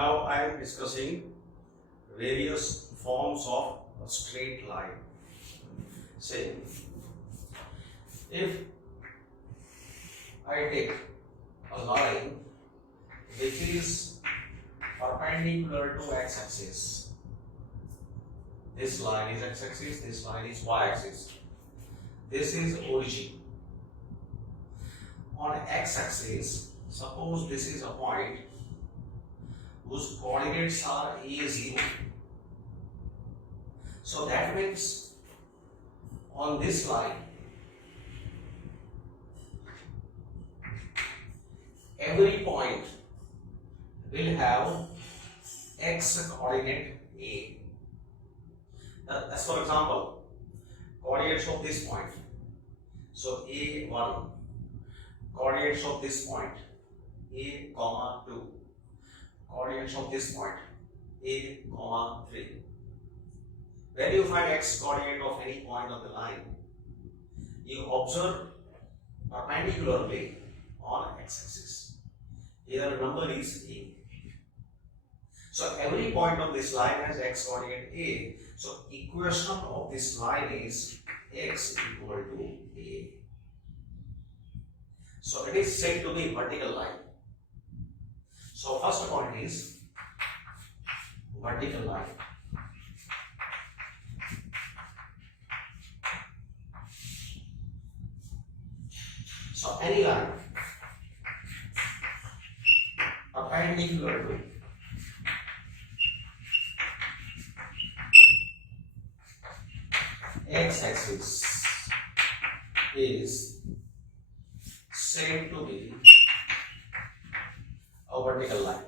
Now I am discussing various forms of a straight line. Say, if I take a line which is perpendicular to x-axis, this line is x-axis, this line is y-axis, this is origin. On x-axis, suppose this is a point whose coordinates are a0. So that means on this line, every point will have x coordinate a. As for example, coordinates of this point. So a1, coordinates of this point a comma 2, coordinates of this point a comma 3. When you find x coordinate of any point on the line, you observe perpendicularly on x-axis. Here number is a. So every point on this line has x coordinate a. So equation of this line is x equal to a. So it is said to be vertical line. So first point is vertical line. So any line perpendicular to x-axis is said to be a vertical line.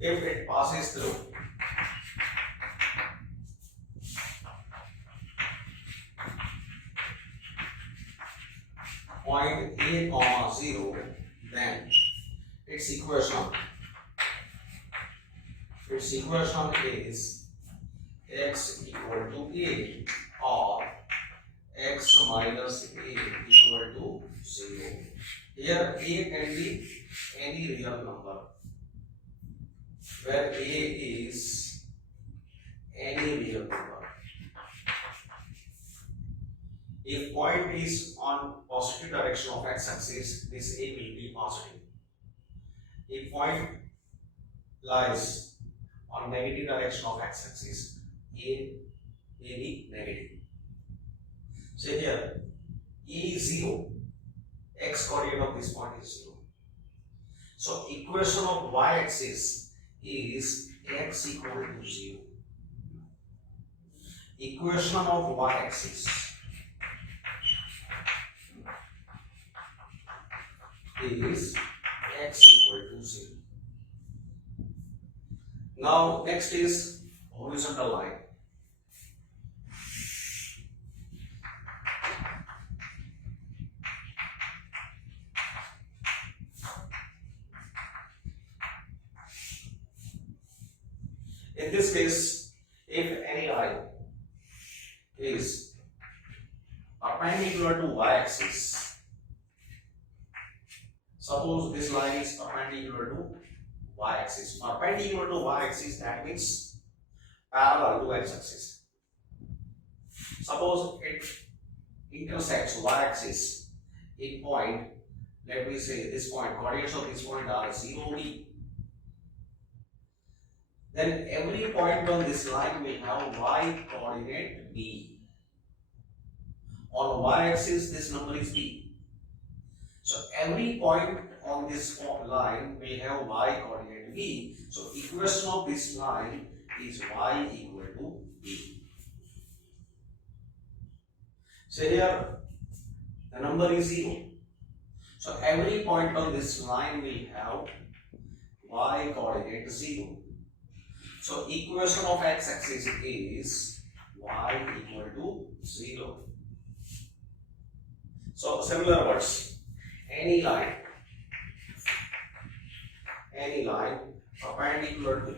If it passes through point a comma 0, then its equation is x equal to a or x minus a equal to 0. Here a can be any real number, where a is any real number. If point is on positive direction of x-axis, this a will be positive. If point lies on negative direction of x-axis, a will be negative. So here e is 0, x coordinate of this point is 0. So equation of y-axis is x equal to 0. Equation of y-axis is x equal to 0. Now next is horizontal line. In this case, if any line is perpendicular to y-axis, suppose this line is perpendicular to y-axis. Perpendicular to y-axis, that means parallel to x-axis. Suppose it intersects y-axis in point, let me say this point, coordinates of this point are 0, b. Then every point on this line will have y coordinate b. On y-axis, this number is b. So every point on this line will have y coordinate b. So equation of this line is y equal to b. So here the number is 0. So every point on this line will have y coordinate 0. So equation of x-axis is y equal to 0. So similar words, any line perpendicular to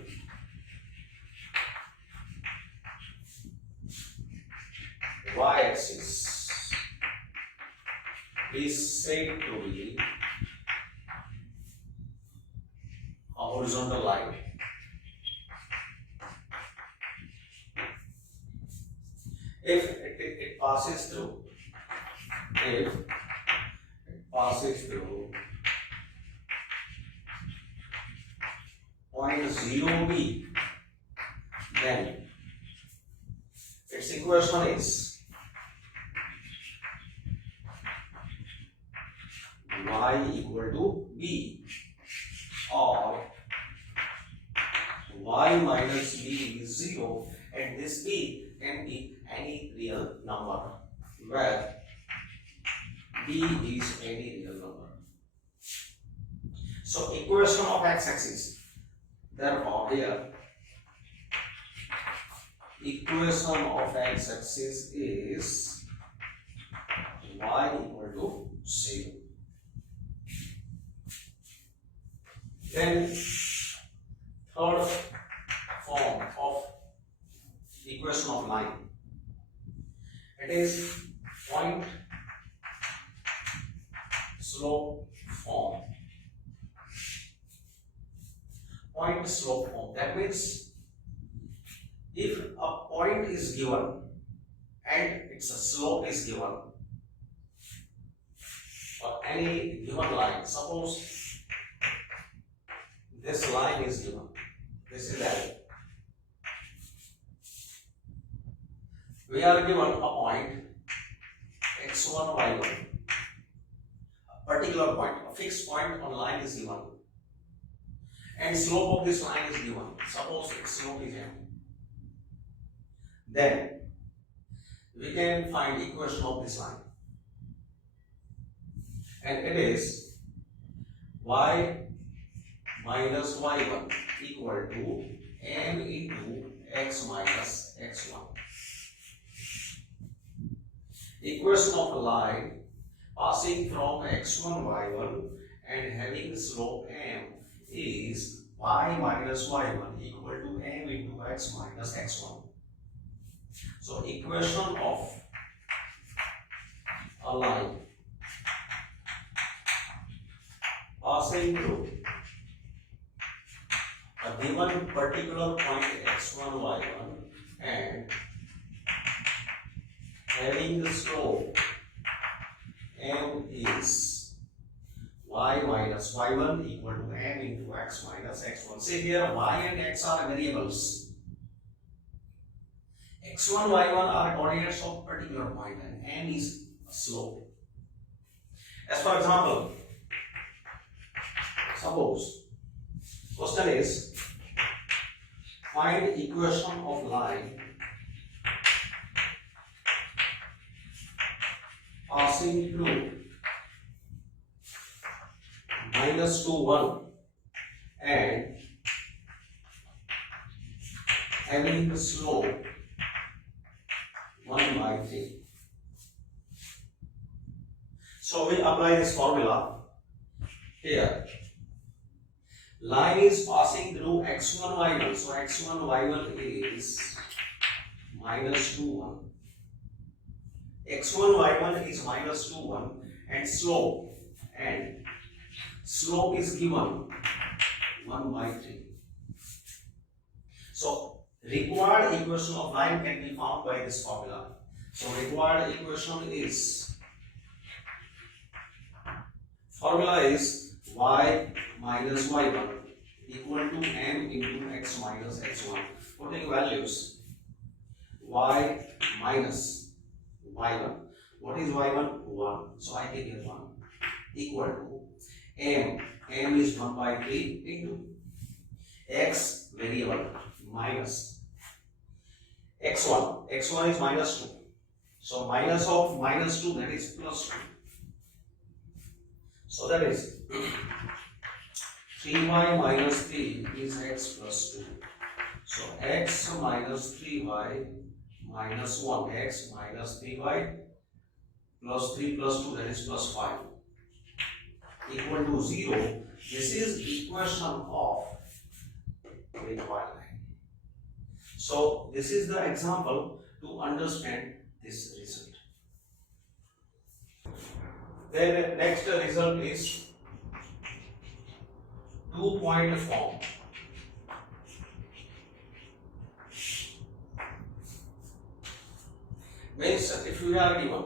y-axis is said to be a horizontal line. If it passes through, point 0b, then its equation is y equal to b, or y minus b is 0, and this b can be any real number where b is any real number. So equation of x-axis, therefore here equation of x-axis is y equal to 0. Then third form of equation of line, it is point slope form. Point slope form, that means if a point is given and its slope is given for any given line, suppose this line is given, this is L. We are given a point x1, y1, a particular point, a fixed point on line is given, and slope of this line is given. Suppose its slope is m. Then we can find equation of this line, and it is y minus y1 equal to m into x minus x1. Equation of a line passing from x1 y1 and having slope m is y minus y1 equal to m into x minus x1. So equation of a line passing through a given particular point x1 y1 and having the slope m is y minus y1 equal to m into x minus x1. See here, y and x are variables. x1, y1 are coordinates of particular point and m is a slope. As for example, suppose question is find equation of line passing through minus 2, 1 and having the slope 1 by 3. So we apply this formula here. Line is passing through x1, y1. So x1, y1 is minus 2, 1. x1, y1 is minus 2, 1 and slope is given 1 by 3. So required equation of line can be found by this formula. So required equation is, formula is y minus y1 equal to m into x minus x1. Putting values y minus y1. What is y1? 1. So I take it 1 equal to m. M is 1 by 3 into x variable minus x1. x1 is minus 2. So minus of minus 2, that is plus 2. So that is 3y minus 3 is x plus 2. So x minus 3y minus 1, x minus 3y plus 3 plus 2, that is plus 5 equal to 0. This is equation of required line. So this is the example to understand this result. Then next result is 2-point form. Means if you are given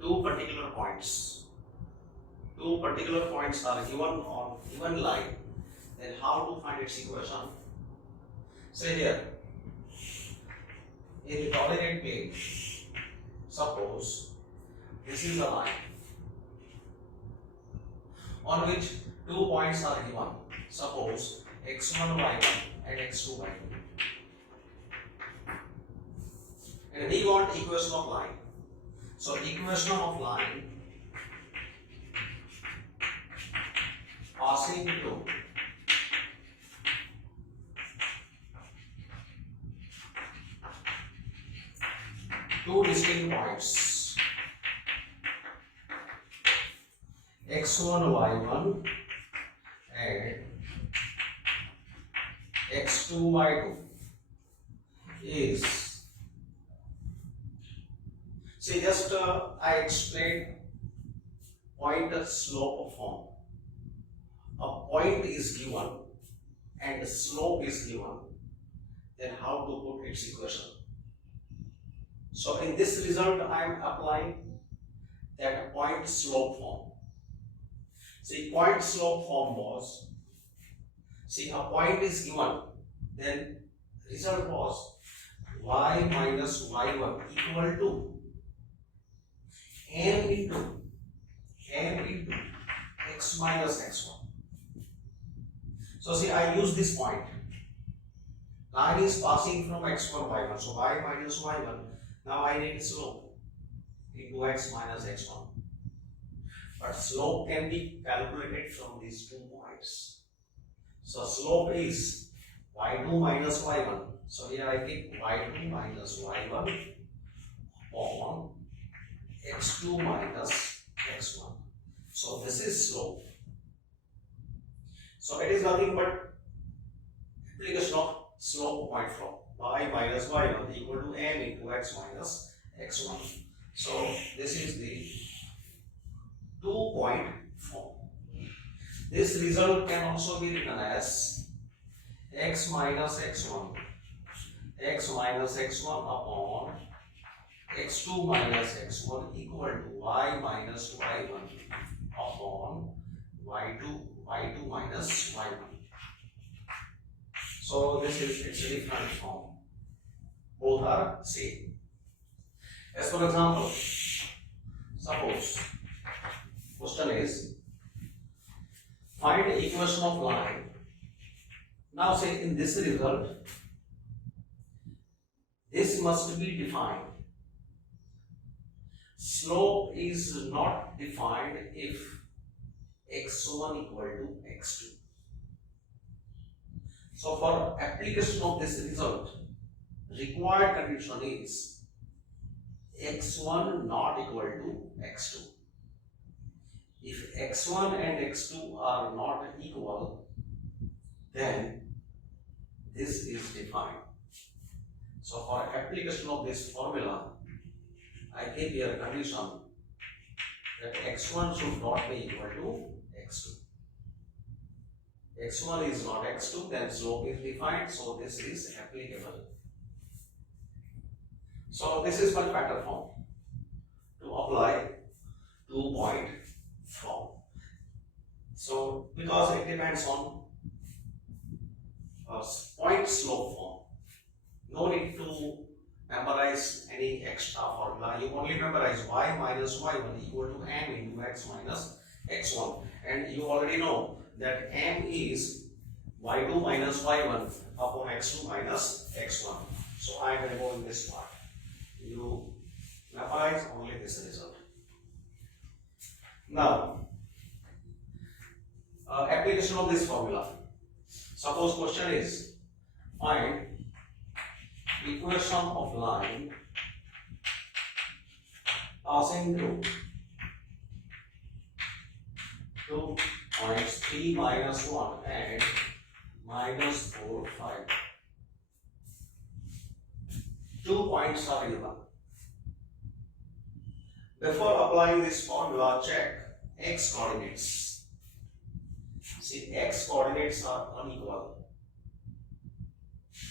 two particular points are given on given line, then how to find its equation? Say here, in the coordinate plane, suppose this is a line on which 2 points are given. Suppose x1, y1 and x2, y2. And we want equation of line. So equation of line passing through two distinct points, x1, y1 and x2, y2 is, see, just I explained point slope form. A point is given and the slope is given, then how to put its equation? So in this result I am applying that point slope form. See, point slope form was, see, a point is given, then result was y minus y1 equal to m into x minus x1. So see, I use this point. Line is passing from x1, y1. So y minus y1. Now I need slope into x minus x1. But slope can be calculated from these 2 points. So slope is y2 minus y1. So here I take y2 minus y1 upon x2 minus x1. So this is slope. So it is nothing but application of slope point from y minus y1 equal to m into x minus x1. So this is the 2-point form. This result can also be written as x minus x1 upon x2 minus x1 equal to y minus y1 upon y2 minus y1. So this is its different form. Both are same. As for example, suppose question is find the equation of line. Now say in this result, this must be defined. Slope is not defined if x1 equal to x2. So for application of this result, required condition is x1 not equal to x2. If x1 and x2 are not equal, then this is defined. So for application of this formula, I give here a condition that x1 should not be equal to x2. x1 is not x2, then slope is defined, so this is applicable. So this is one factor form to apply 2-point form. So because it depends on point slope form, no need to memorize any extra formula. You only memorize y minus y1 equal to m into x minus x1, and you already know that m is y2 minus y1 upon x2 minus x1. So I am removing this part. You memorize only this result. Now, application of this formula. Suppose question is find equation of line passing through 2 points 3 minus 1 and minus 4 5. 2 points are given. Before applying this formula, check x coordinates. See, x coordinates are unequal.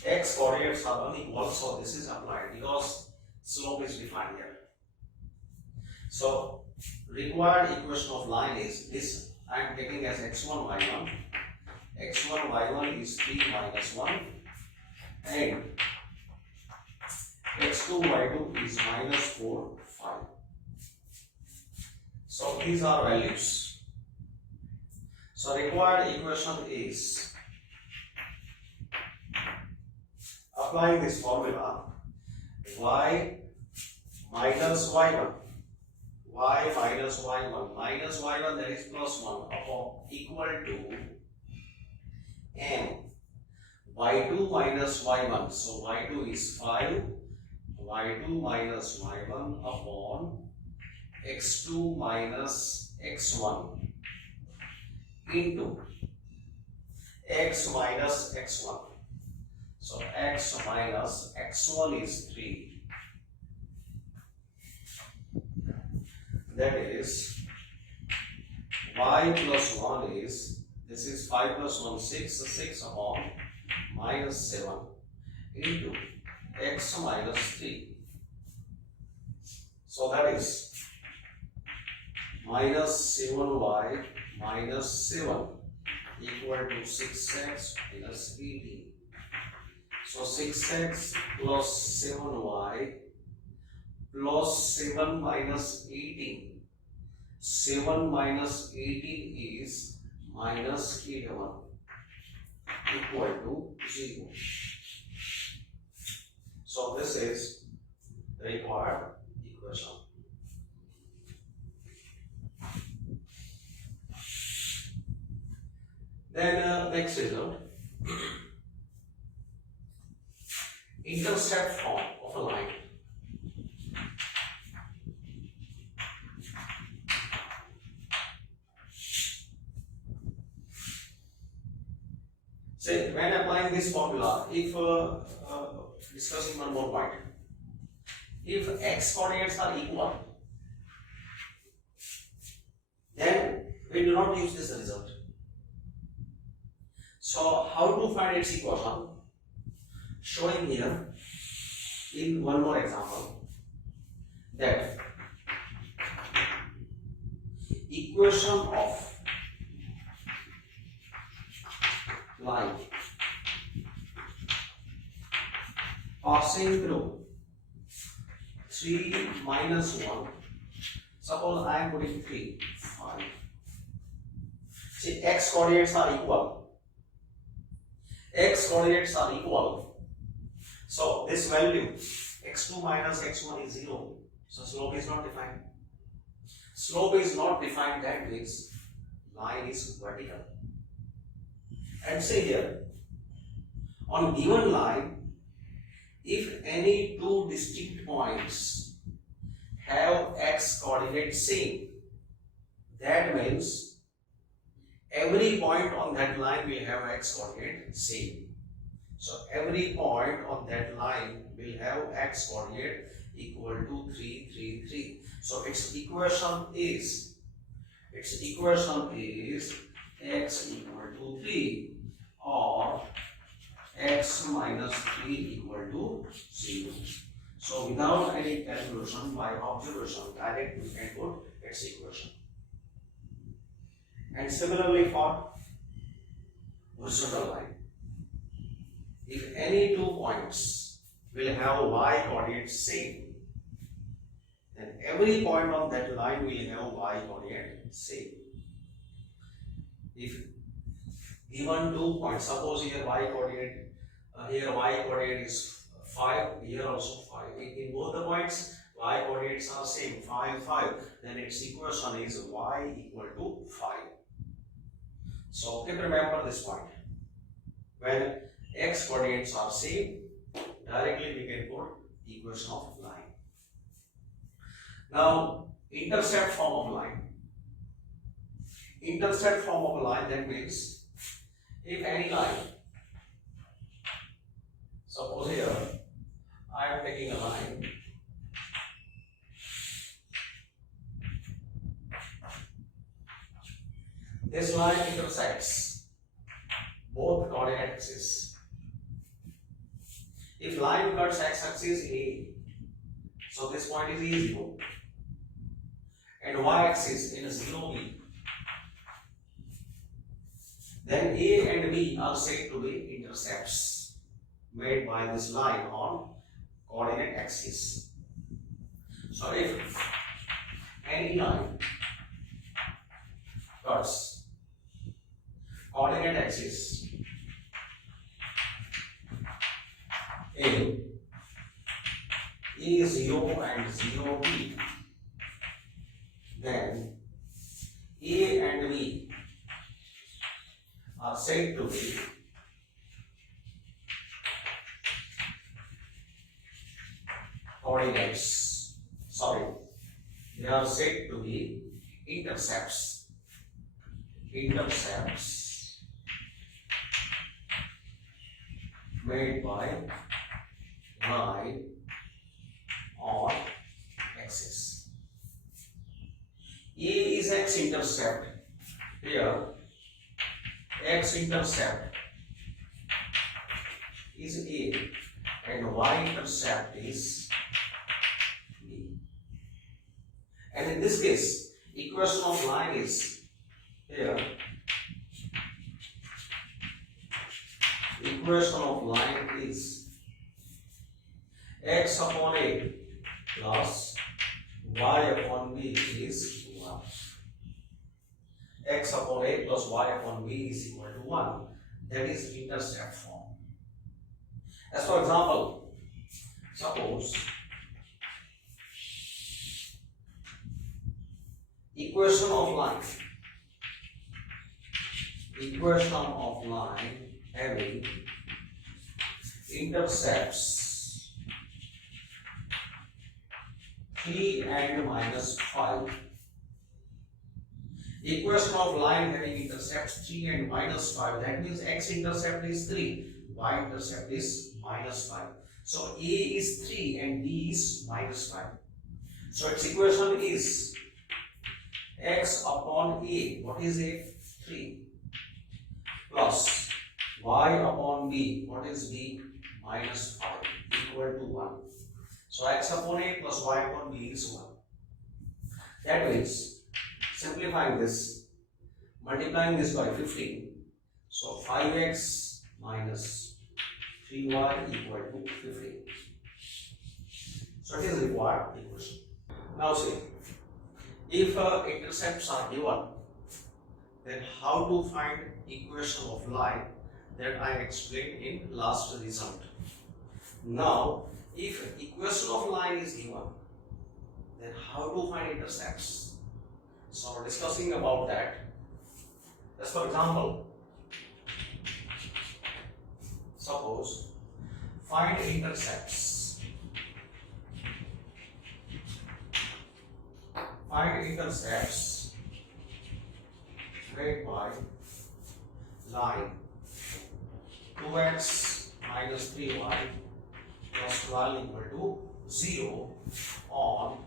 X coordinates are unequal, so this is applied because slope is defined here. So required equation of line is this. I am taking as x1 y1. x1 y1 is 3 minus 1 and x2 y2 is minus 4 5. So these are values. So required equation is, applying this formula, y minus y1, y minus y1, minus y1, that is plus 1 upon equal to n y2 minus y1. So y2 is 5, y2 minus y1 upon x2 minus x1 into x minus x1. So x minus x1 is 3. That is y plus 1 is, this is 5 plus 1, 6, 6 upon minus 7 into x minus 3. So that is minus 7y minus 7 equal to 6x minus 18. So 6x plus 7y plus 7 minus 18. 7 minus 18 is minus 11 equal to 0. So this is the required equation. Then next result, intercept form of a line. Say, when applying this formula, if discussing one more point, if x coordinates are equal, then we do not use this result. So how to find its equation? Showing here in one more example, that equation of line passing through 3 minus 1. Suppose I am putting 3, 5. See, x coordinates are equal. X coordinates are equal. So this value x2 minus x1 is 0. So slope is not defined. Slope is not defined, that means line is vertical. And say here, on given line, if any two distinct points have x coordinate same, that means every point on that line will have x coordinate same. So every point on that line will have x coordinate equal to 3, 3, 3. So its equation is x equal to 3 or x minus 3 equal to 0. So without any calculation, by observation, directly you can put its equation. And similarly for horizontal line, if any two points will have y coordinates same, then every point on that line will have y coordinate same. If given 2 points, suppose here y coordinate is 5, here also 5. In both the points, y coordinates are same, 5, 5. Then its equation is y equal to 5. So keep remember this point. When x coordinates are same, directly we can put equation of line. Now, intercept form of line. Intercept form of a line, that means if any line, suppose here I am taking a line This line intersects both coordinate axes. If line cuts x-axis A, so this point is E0, and y-axis in 0B, then A and B are said to be intercepts made by this line on coordinate axis. So if any line cuts coordinate axis A, E0 and 0B, then A and B are said to be coordinates. Sorry, they are said to be intercepts. Intercepts made by line on axis. A is x-intercept. Here, x-intercept is A and y-intercept is B. And in this case, equation of line is here. Equation of line is x upon A plus y upon B is 1. X upon A plus y upon B is equal to 1. That is intercept form. As for example, suppose equation of line having intercepts 3 and minus 5. Equation of line having intercepts 3 and minus 5. That means x-intercept is 3, y-intercept is minus 5. So A is 3 and B is minus 5. So its equation is x upon A. What is A? 3. Plus y upon B. What is B? Minus 5 equal to 1. So x upon A plus y upon B is 1. That means, simplifying this, multiplying this by 15, so 5x minus 3y equal to 15. So it is required equation. Now see, if intercepts are given, then how to find equation of line that I explained in last result. Now, if equation of line is given, then how to find intercepts? So we're discussing about that. As for example, suppose find intercepts. Find intercepts made by line 2x minus 3y plus 12 equal to 0 on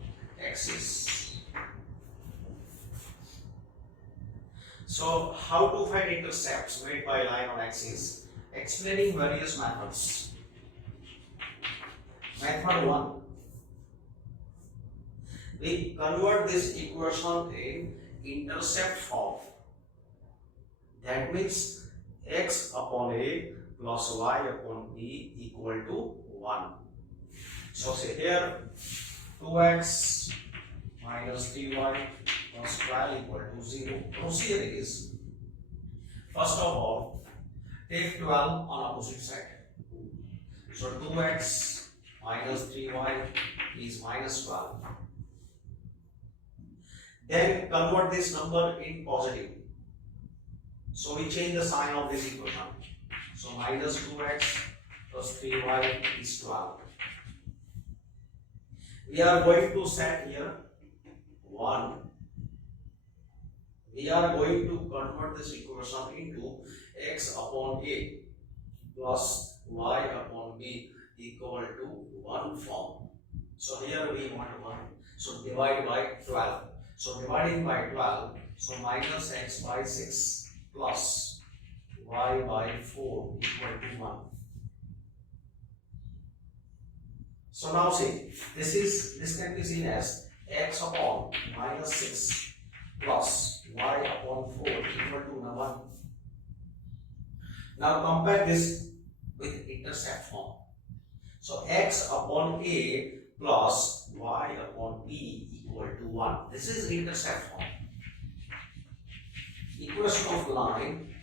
axis. So how to find intercepts made by line on axis? Explaining various methods. Method 1. We convert this equation in intercept form. That means x upon A plus y upon B equal to 1. So say here 2x minus 3y plus 12 equal to 0. Procedure is, first of all, take 12 on opposite side. So 2x minus 3y is minus 12. Then convert this number in positive. So we change the sign of this equation. So minus 2x plus 3y is 12. We are going to set here 1. We are going to convert this equation into x upon A plus y upon B equal to 1 form. So here we want 1. So divide by 12. So dividing by 12, so minus x by 6 plus y by 4 equal to 1. So now see, this can be seen as x upon minus 6 plus y upon 4 equal to 1. Now compare this with intercept form. So x upon a plus y upon b equal to 1. This is intercept form. Equation of line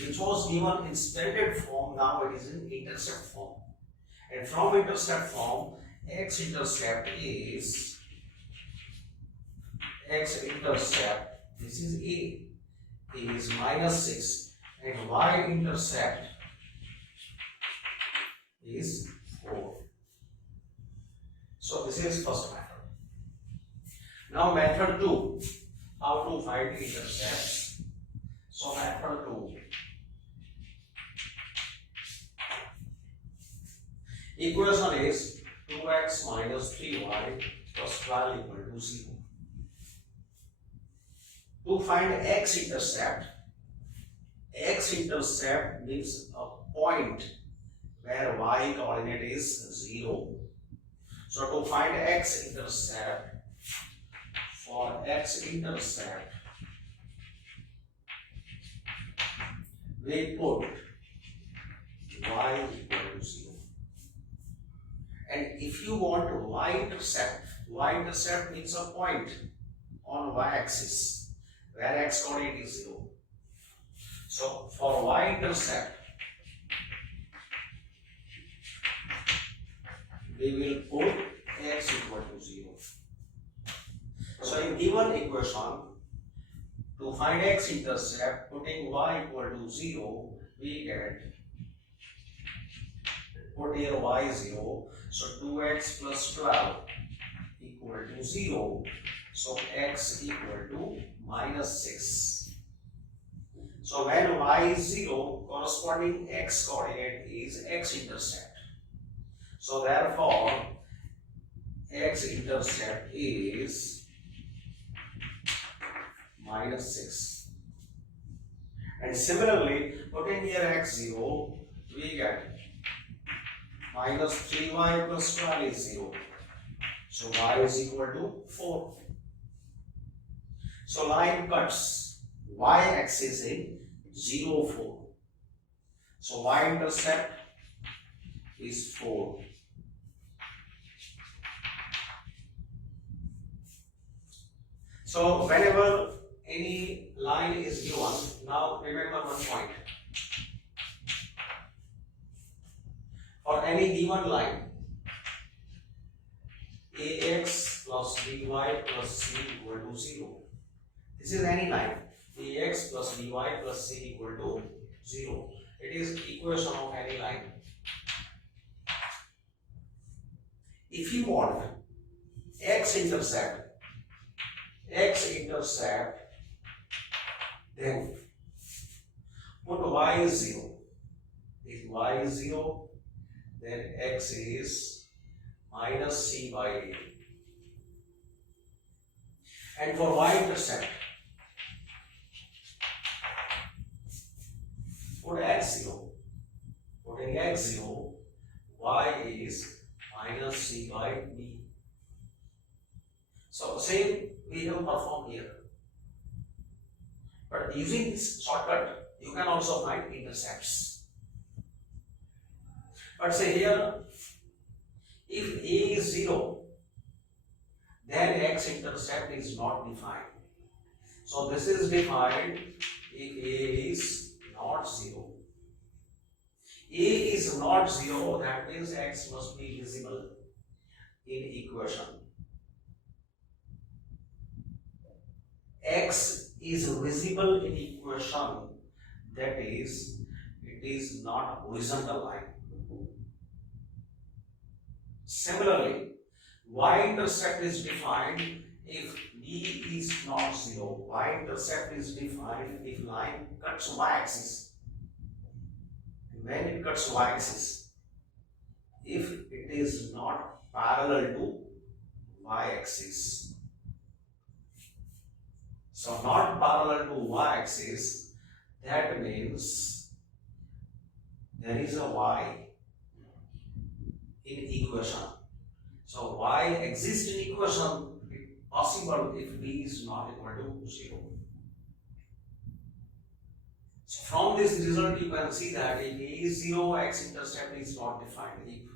which was given in standard form, now it is in intercept form. And from intercept form, x-intercept is x-intercept, this is a is minus 6 and y-intercept is 4. So this is first method. Now method 2, how to find intercepts. So method 2, equation is 2x minus 3y plus 12 equal to 0. To find x-intercept means a point where y coordinate is 0. So to find x-intercept, for x-intercept, we put y equal to 0. And if you want y-intercept means a point on y-axis where x coordinate is 0. So for y-intercept, we will put x equal to 0. So in given equation, to find x-intercept, putting y equal to 0, we get, put here y 0, so 2x plus 12 equal to 0, so x equal to minus 6. So when y is 0, corresponding x coordinate is x-intercept. So therefore, x-intercept is minus 6. And similarly, putting here x 0, we get minus 3y plus 12 is 0. So y is equal to 4. So line cuts y-axis in 0, 4. So y-intercept is 4. So whenever any line is given, now remember one point. For any given line, ax plus by plus c equal to 0. This is any line, ax plus by plus c equal to 0. It is equation of any line. If you want x-intercept, then put y is 0. If y is 0, then x is minus c by a. And for y-intercept, put x 0. Putting x 0, y is minus c by b. So same we have performed here. But using this shortcut, you can also find intercepts. But say here, if a is 0, then x-intercept is not defined. So this is defined if a is not 0. A is not 0, that means x must be visible in equation. X is visible in equation, that is, it is not horizontal line. Similarly, y-intercept is defined if b is not 0. Y-intercept is defined if line cuts y-axis. When it cuts y-axis, if it is not parallel to y-axis. So not parallel to y-axis, that means there is a y in equation. So y exists in equation possible if b is not equal to 0. So from this result you can see that if a is 0, x-intercept is not defined. If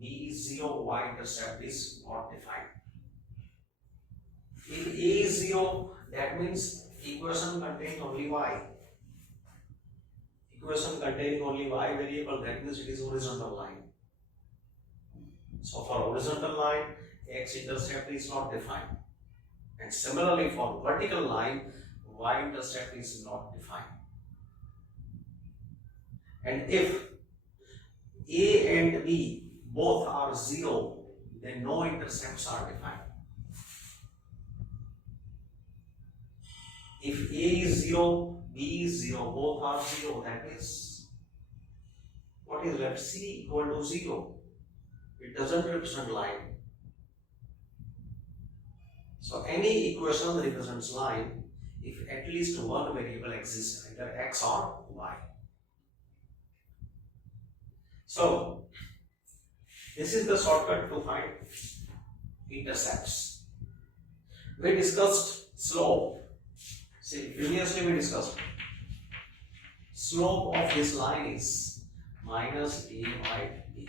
b is 0, y-intercept is not defined. If a is 0, that means equation contains only y. Equation containing only y variable, that means it is horizontal line. So for horizontal line, x-intercept is not defined. And similarly for vertical line, y-intercept is not defined. And if a and b both are 0, then no intercepts are defined. If a is 0, b is 0, both are 0, that is, what is left? C equal to 0. It doesn't represent line. So any equation represents line if at least one variable exists, either x or y. So this is the shortcut to find intercepts. We discussed slope. See, previously we discussed slope of this line is minus a by b.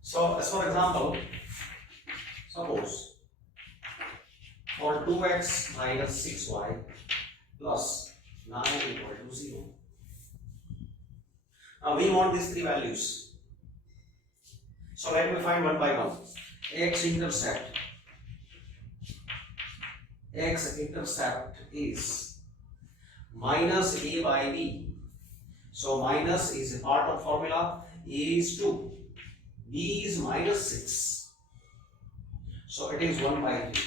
So as for example, suppose for 2x minus 6y plus 9 equal to 0. Now we want these three values. So let me find one by one. X-intercept is minus a by b. So minus is a part of formula. A is 2. B is minus 6. So it is 1 by 3.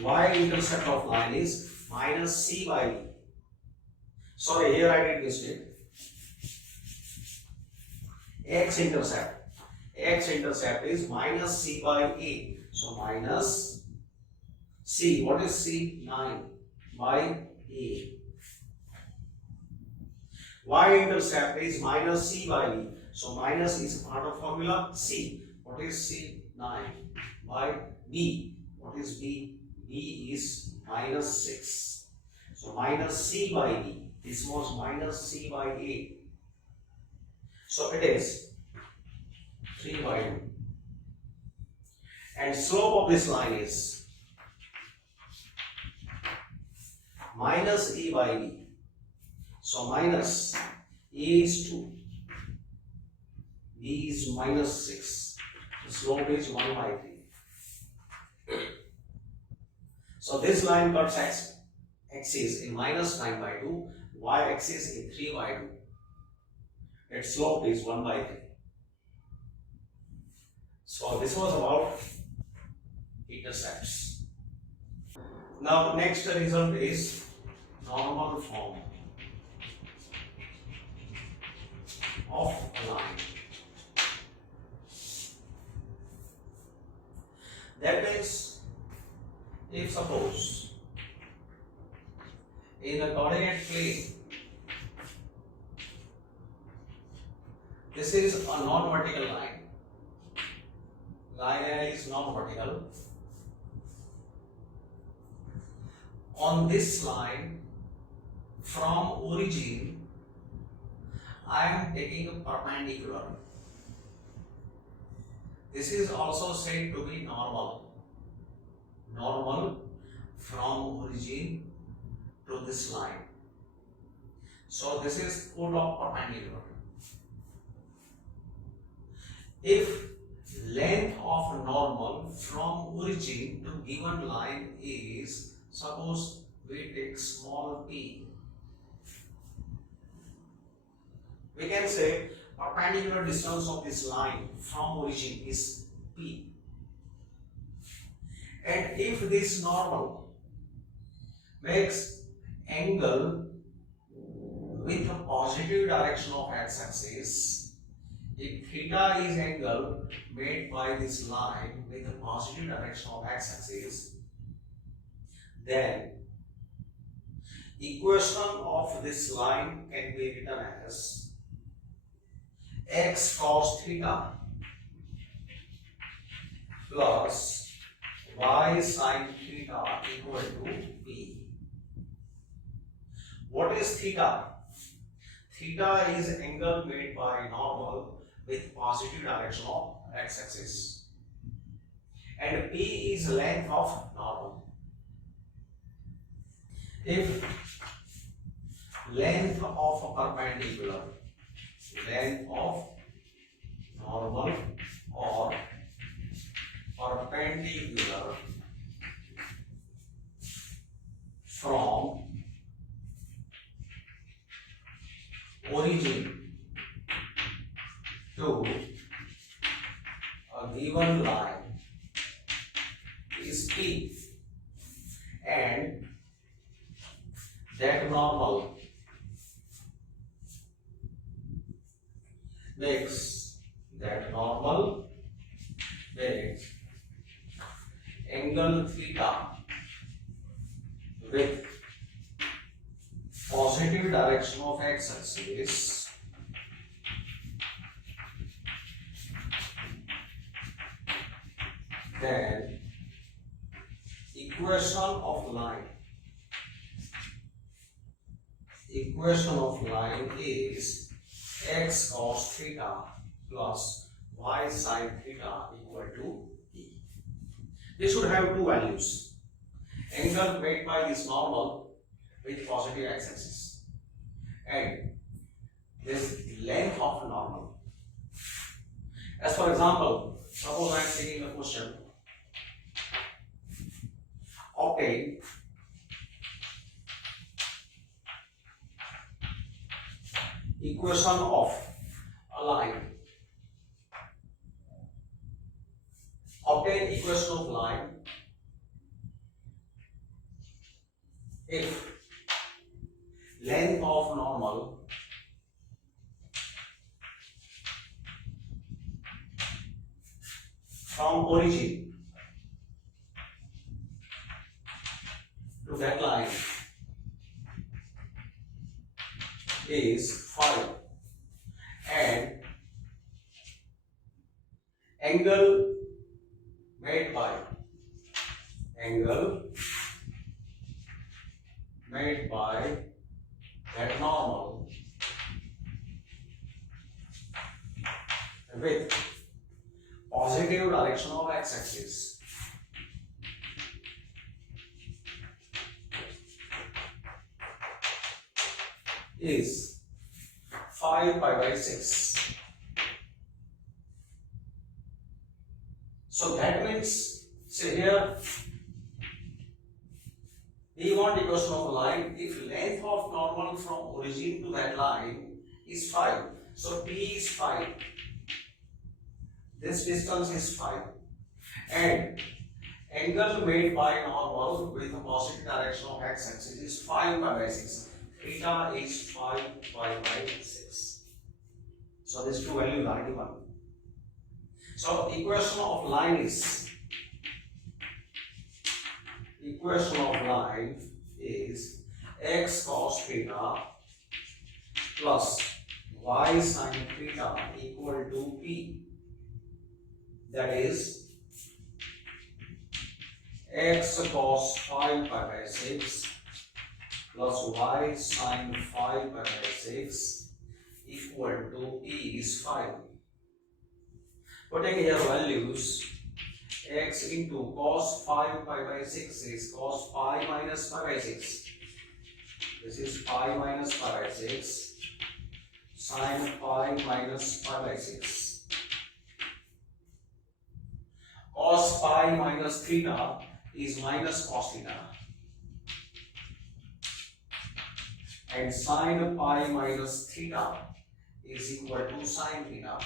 Y-intercept of line is minus c by b. Sorry, here I did mistake. X-intercept is minus c by a. So minus c. What is c? 9 by a. Y-intercept is minus c by b. So minus is part of formula c. What is c? 9 by b. What is b? B is minus 6. So minus c by b. This was minus c by a. So it is 3 by 2. And slope of this line is minus a by b. So minus a is 2. B is minus 6. The slope is 1 by 3. So this line cuts axis in minus 9 by 2, y-axis in 3 by 2. Its slope is 1 by 3. So this was about intercepts. Now next result is normal form of a line. That means, if suppose in a coordinate plane, this is a non-vertical line. Line is non-vertical. On this line, from origin, I am taking a perpendicular. This is also said to be normal. Normal from origin to this line. So this is foot of perpendicular. If length of normal from origin to given line is, suppose we take small p, we can say perpendicular distance of this line from origin is p. And if this normal makes angle with a positive direction of x-axis, If theta is angle made by this line with the positive direction of x-axis, then equation of this line can be written as x cos theta plus y sin theta equal to p. What is theta? Theta is angle made by normal with positive direction of x-axis, and p is length of normal. If length of a perpendicular, length of normal or perpendicular from origin to a given line is P, and that normal makes angle theta with positive direction of x-axis then equation of line is x cos theta plus y sin theta equal to p. They should have two values: angle made by this normal with positive x-axis and this length of normal. As for example, suppose I am taking the question, obtain equation of a line. Obtain equation of line if length of normal from origin to that line is 5 and angle made by that normal with positive direction of x-axis is 5 pi by 6. So that means, say here, we want equation of a line if length of normal from origin to that line is 5. So P is 5. This distance is 5. And angle made by normal with a positive direction of x-axis is 5 pi by 6. Theta is 5 pi by 6. So these two values are given. So equation of line is x cos theta plus y sin theta equal to P. That is x cos 5 pi by 6 plus y sin 5 pi by 6 equal to P is 5. Putting here values, x into cos 5 pi by 6 is cos pi minus pi by 6. This is pi minus pi by 6 sin pi minus pi by 6. Cos pi minus theta is minus cos theta, and sin pi minus theta is equal to sin theta.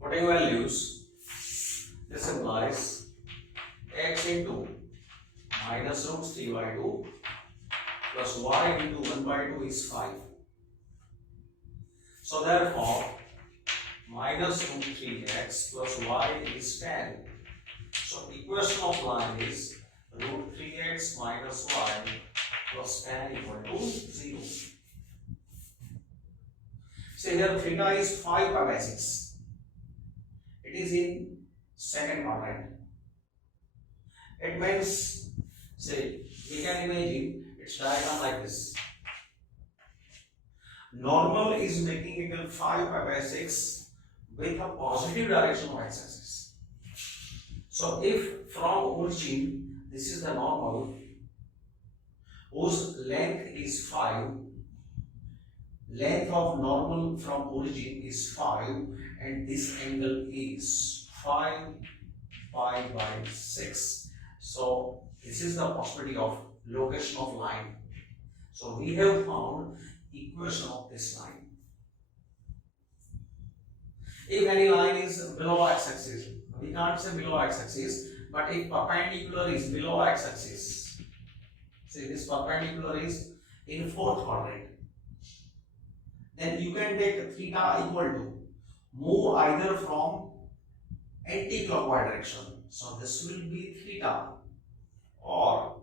Putting values, this implies x into minus root 3 by 2 plus y into 1 by 2 is 5. So therefore, minus root 3x plus y is 10. So equation of line is root 3x minus y plus 10 equal to 0. Say here theta is 5 pi by 6. It is in second quadrant. It means, say, we can imagine its diagram like this. Normal is making angle 5 pi by 6 with a positive direction of x-axis. So if from origin, this is the normal, whose length is 5, length of normal from origin is 5, and this angle is 5 pi by 6. So this is the possibility of location of line. So we have found equation of this line. If any line is below x-axis, we can't say below x-axis, but if perpendicular is below x-axis, say this perpendicular is in fourth quadrant, then you can take theta equal to move either from anti-clockwise direction. So this will be theta, or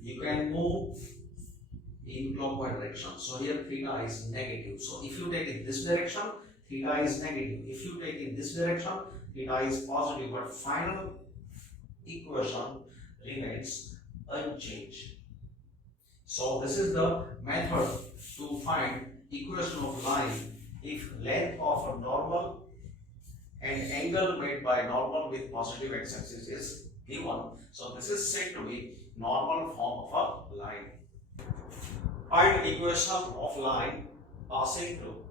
you can move in clockwise direction. So here theta is negative. So if you take in this direction, theta is negative. If you take in this direction, theta is positive. But final equation remains unchanged. So this is the method to find equation of line if length of a normal and angle made by normal with positive x-axis is given. So this is said to be normal form of a line. Find equation of line passing through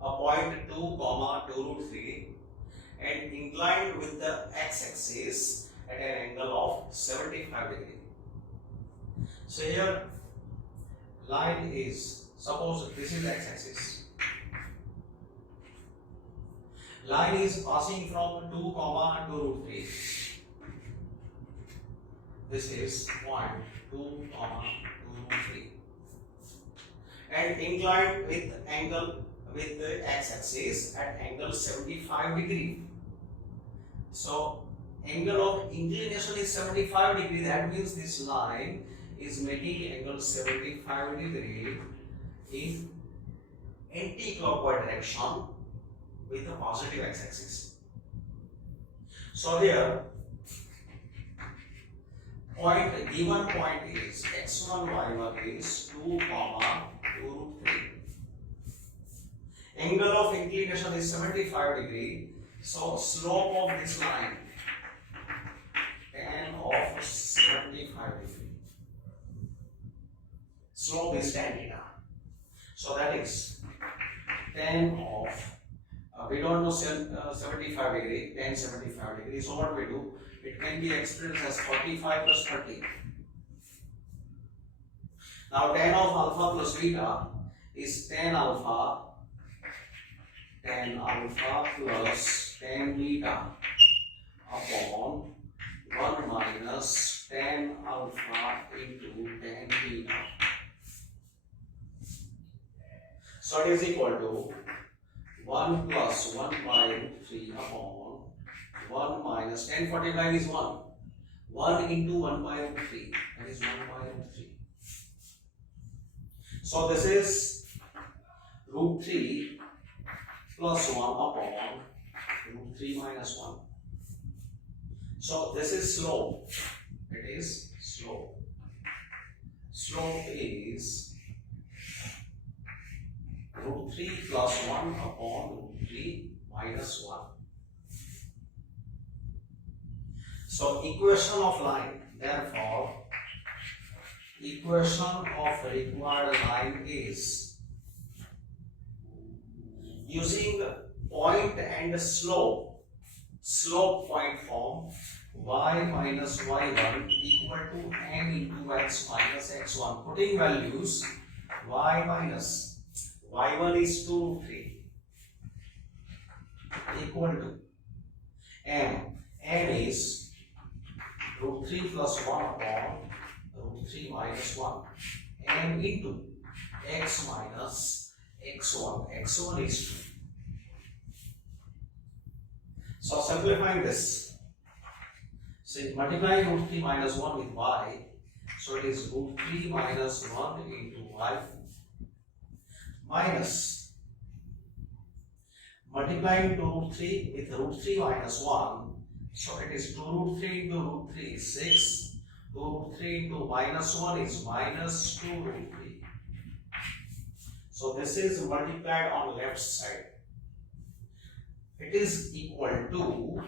a point 2, 2 root 3 and inclined with the x-axis at an angle of 75 degree. So here line is, suppose this is x-axis. Line is passing from 2, 2 root 3. This is point 2, 2 root 3. And inclined with angle with the x-axis at angle 75 degree. So angle of inclination is 75 degree. That means this line is making angle 75 degree in anti-clockwise direction with a positive x-axis. So here given point is x1 y1 is 2, 2 root 3. Angle of inclination is 75 degree. So slope of this line tan of 75 degree. Slope is tan theta. So that is tan of we don't know 75 degree, tan 75 degree. So what we do? It can be expressed as 45 plus 30. Now tan of alpha plus beta is tan alpha plus tan beta upon 1 minus tan alpha into tan beta. So it is equal to 1 plus 1 by root 3 upon 1 minus tan 45 is 1. 1 into 1 by root 3, that is 1 by root 3. So this is root 3 plus 1 upon root 3 minus 1. So this is slope. It is slope. Slope is root 3 plus 1 upon root 3 minus 1. So equation of line, therefore equation of required line is using point and slope point form y minus y1 equal to n into x minus x1, putting values y minus y1 is 2 root 3 equal to n is root 3 plus 1 upon root 3 minus 1 n into x minus x1 is 2. So simplifying this, see, multiplying root 3 minus 1 with y, so it is root 3 minus 1 into y minus multiplying to root 3 with root 3 minus 1, so it is 2 root 3 into root 3 is 6, 2 root 3 into minus 1 is minus 2 root 3. So this is multiplied on left side. It is equal to,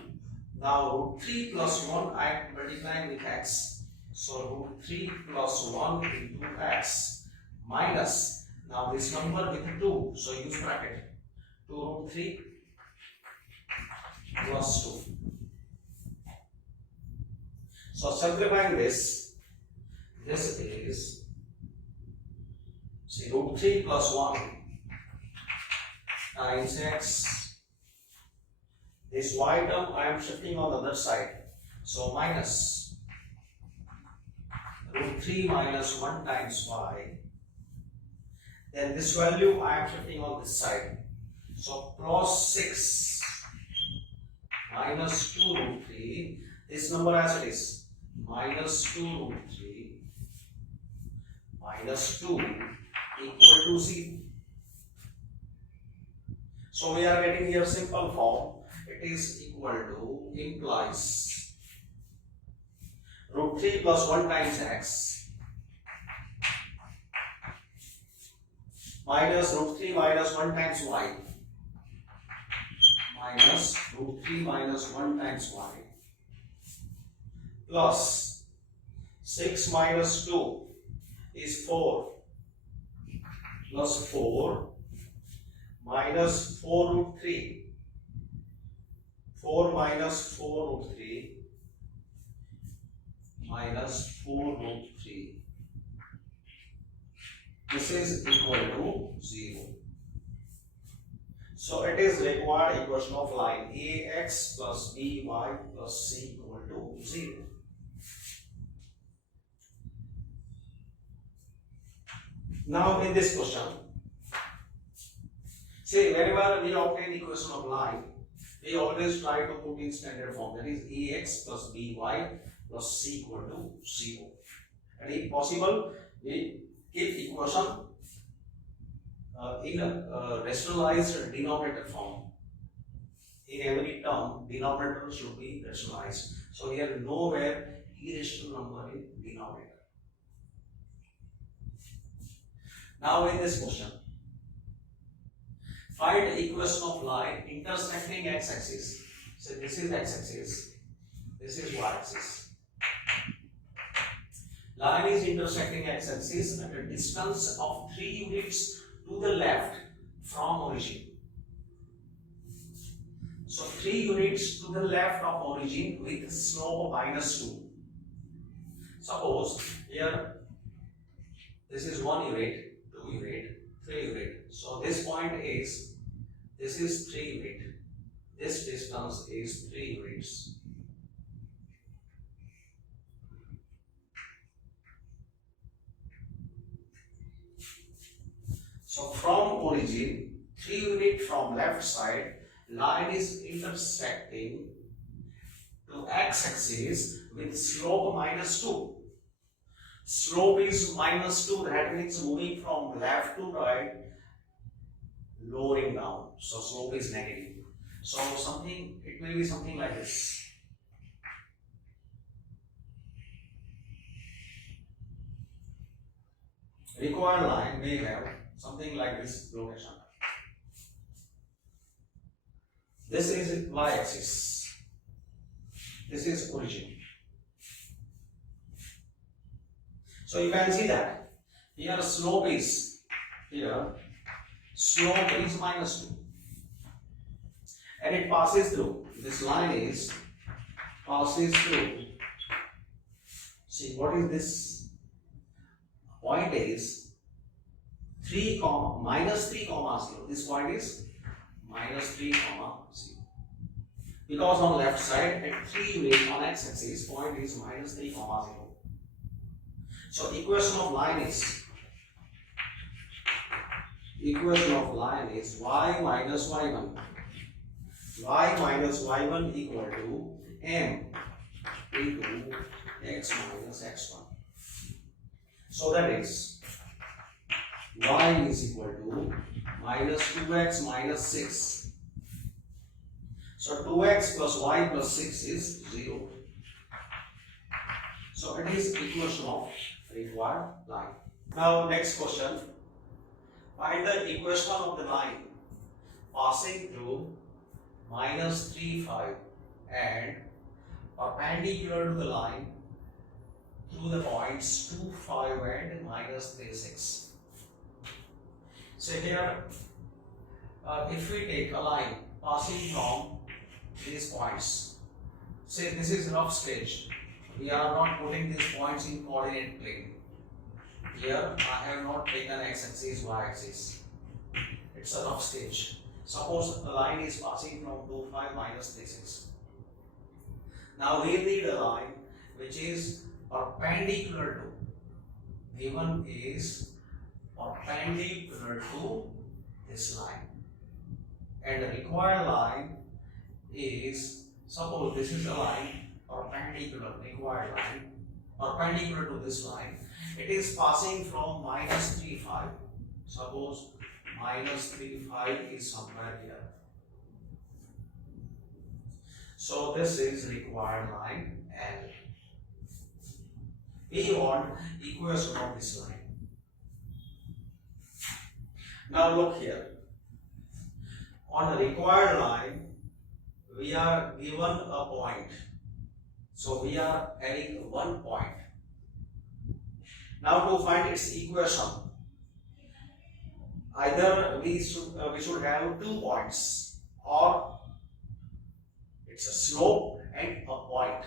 now root 3 plus 1 I am multiplying with x. So root 3 plus 1 into x minus, now this number with 2, so use bracket, 2 root 3 plus 2. So simplifying this is, see, root 3 plus 1 times x. This y term I am shifting on the other side. So minus root 3 minus 1 times y. Then this value I am shifting on this side. So plus 6 minus 2 root 3. This number as it is, minus 2 root 3 minus 2 equal to 0. So we are getting here simple form. It is equal to, implies root 3 plus 1 times x minus root 3 minus 1 times y minus root 3 minus 1 times y plus 6 minus 2 is 4 plus 4 minus 4 root 3, 4 minus 4 root 3 minus 4 root 3. This is equal to 0. So it is required equation of line ax plus by plus c equal to 0. Now in this question, see, whenever we obtain the equation of line, we always try to put in standard form, that is ax plus by plus c equal to 0. And if possible, we keep equation in a rationalized denominator form. In every term, denominator should be rationalized. So here nowhere irrational number in denominator. Now in this question, find the equation of line intersecting x-axis. So this is x-axis, this is y-axis. Line is intersecting x-axis at a distance of 3 units to the left from origin. So 3 units to the left of origin with slope minus 2. Suppose here this is 1 unit, 2 unit, 3 unit. So this point is, this is 3 unit. This distance is 3 units. So from origin, 3 unit from left side, line is intersecting to x-axis with slope minus 2. Slope is minus 2, that means moving from left to right, lowering down. So slope is negative. So something, it may be something like this. Required line may have something like this rotation. This is y-axis. This is origin. So you can see that here slope is, minus 2. And it passes through, this line is, passes through. See, what is this? Point is minus 3 comma 0. This point is minus 3 comma 0. Because on left side at 3 unit on x-axis, point is minus 3 comma 0. So equation of line is equation of line is y minus y1. Y minus y1 equal to m into x minus x1. So that is y is equal to minus 2x minus 6. So 2x plus y plus 6 is 0. So it is equation of required line. Now next question. Find the equation of the line passing through minus 3, 5 and perpendicular to the line through the points 2, 5 and minus 3, 6. So here if we take a line passing from these points, say this is rough sketch, we are not putting these points in coordinate plane. Here I have not taken x-axis, y-axis. It's a rough sketch. Suppose the line is passing from 2, 5 minus 3, 6. Now we need a line which is perpendicular to, given is perpendicular to this line. And the required line is, suppose this is a line perpendicular, required line, perpendicular to this line. It is passing from minus 3, 5. Suppose minus 3, 5 is somewhere here. So this is required line L. We want equation of this line. Now look here. On the required line, we are given a point. So we are adding 1 point. Now to find its equation, either we should have 2 points, or it's a slope and a point.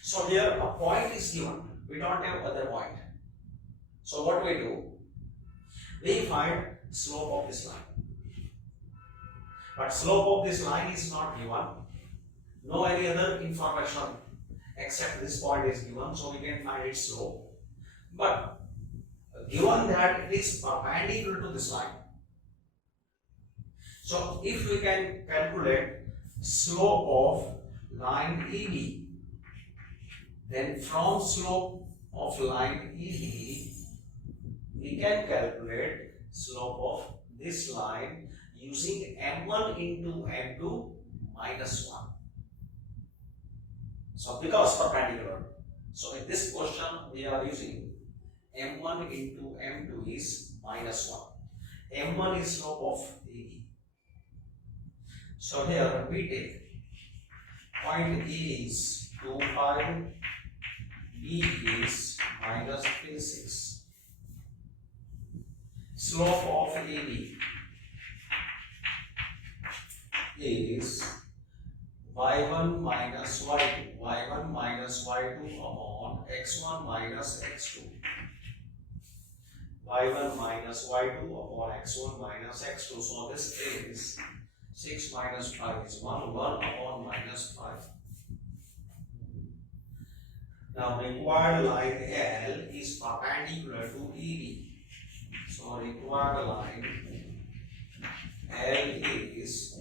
So here a point is given, we don't have other point. So what we do? We find slope of this line. But slope of this line is not given. No any other information except this point is given, so we can find its slope. But given that it is perpendicular to this line, so if we can calculate slope of line EB, then from slope of line EB, we can calculate slope of this line using m1 into m2 minus 1. So because perpendicular, so in this question we are using m1 into m2 is minus 1. m1 is slope of AB. So here we take point A is 2, 5, B is minus 3, 6. Slope of AB is y1 minus y2, y1 minus y2 upon x1 minus x2, y1 minus y2 upon x1 minus x2. So this is 6 minus 5 is 1, 1 upon minus 5. Now required line L is perpendicular to ED. So required line L is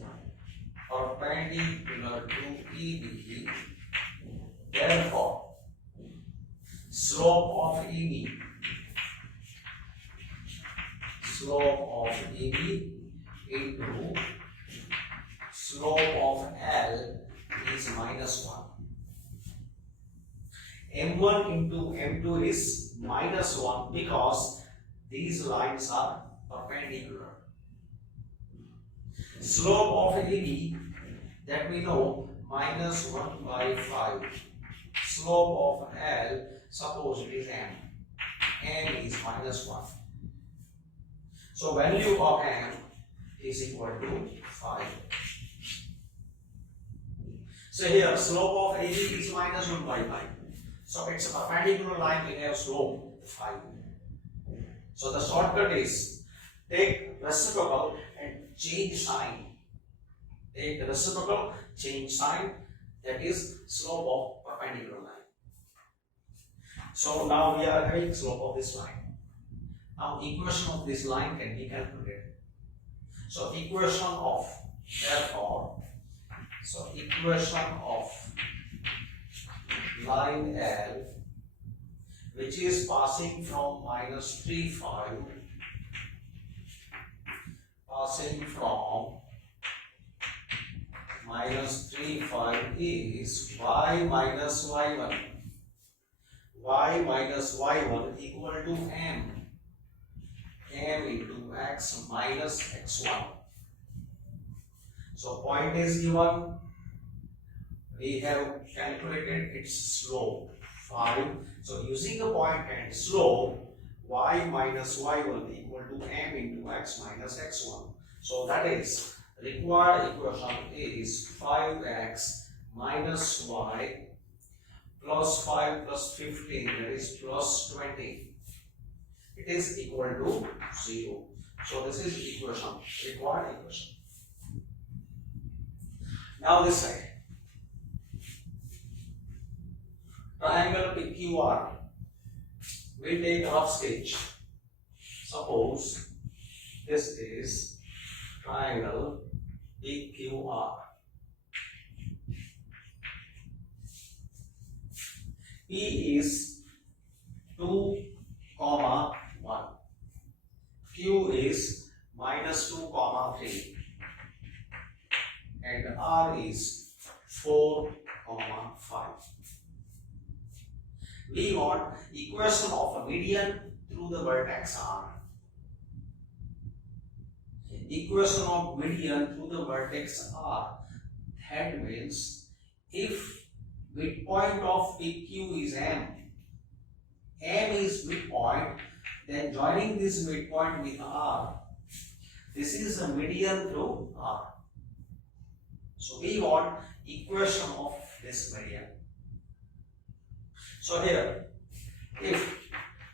perpendicular to EB. Therefore, slope of EB into slope of L is minus 1. m1 into m2 is minus 1 because these lines are perpendicular. Slope of EB, that we know, minus 1 by 5. Slope of L, suppose it is m. m is minus 1. So value of m is equal to 5. So here slope of AB is minus 1 by 5. So it's a perpendicular line, we have slope 5. So the shortcut is take reciprocal and change sign. Take the reciprocal, change sign, that is slope of perpendicular line. So now we are having slope of this line. Now equation of this line can be calculated. So equation of line L, which is passing from minus 3, 5, passing from minus 3, 5 is y minus y1. Y minus y1 equal to m into x minus x1. So point is given. We have calculated its slope 5. So using the point and slope, y minus y1 equal to m into x minus x1. So that is required equation is 5x minus y plus 5 plus 15, that is plus 20. It is equal to 0. So this is equation, required equation. Now this side. Triangle PQR. We take rough sketch. Suppose this is triangle PQR. P is 2, 1. Q is minus 2, 3. And R is 4, 5. We want equation of a median through the vertex R. Equation of median through the vertex R. That means if midpoint of PQ is M is midpoint, then joining this midpoint with R, this is a median through R. So we want equation of this median. So here, if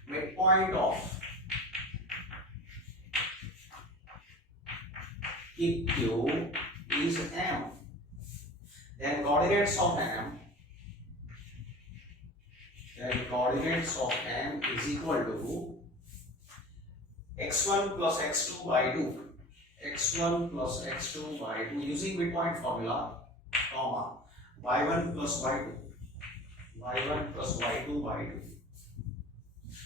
midpoint of PQ is M, then coordinates of M is equal to x1 plus x2 by 2. x1 plus x2 by 2 using midpoint formula, comma, y1 plus y2. y1 plus y2 by 2.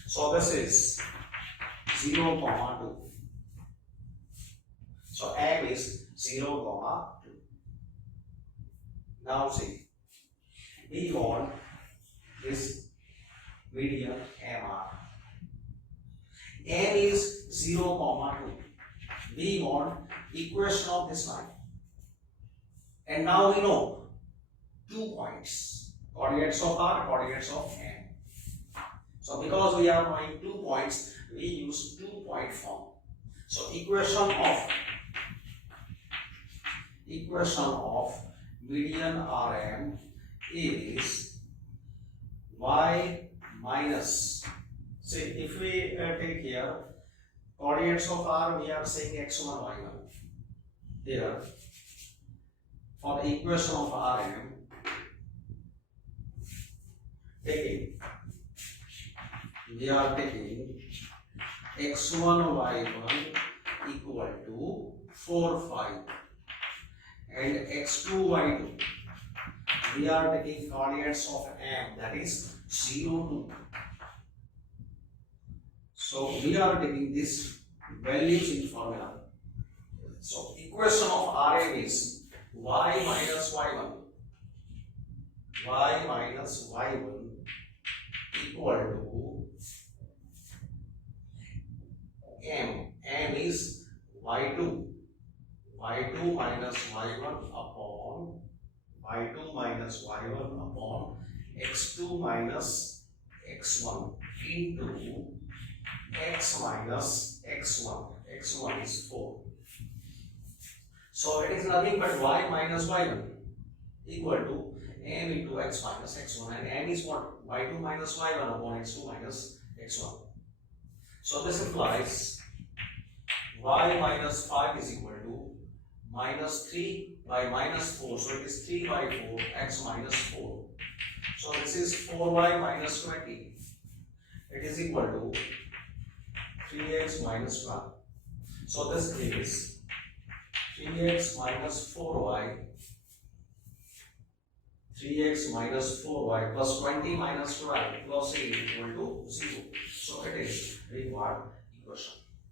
So this is 0, 2. So M is 0, 2. Now see, we want this median MR. M is 0, 2. We want equation of this line. And now we know 2 points. Coordinates of R, coordinates of M. So because we are knowing 2 points, we use 2-point form. So equation of median RM is y minus, see if we take here coordinates of R, we are saying x1, y1. Here for the equation of RM, we are taking x1, y1 equal to 4, 5 and x2, y2 we are taking coordinates of M, that is 0, 2. So we are taking this values in formula. So equation of RM is y minus y1 equal to M is y2 minus y1 upon x2 minus x1 into x minus x1 is 4. So it is nothing but y minus y1 equal to M into x minus x1, and M is what? y2 minus y1 upon x2 minus x1. So this implies y minus 5 is equal to minus 3 by minus 4. So it is 3 by 4 x minus 4. So this is 4y minus 20. It is equal to 3x minus 12. So this is 3x minus 4y, 3x minus 4y plus 20 minus 12 plus a equal to 0. So it is required equation.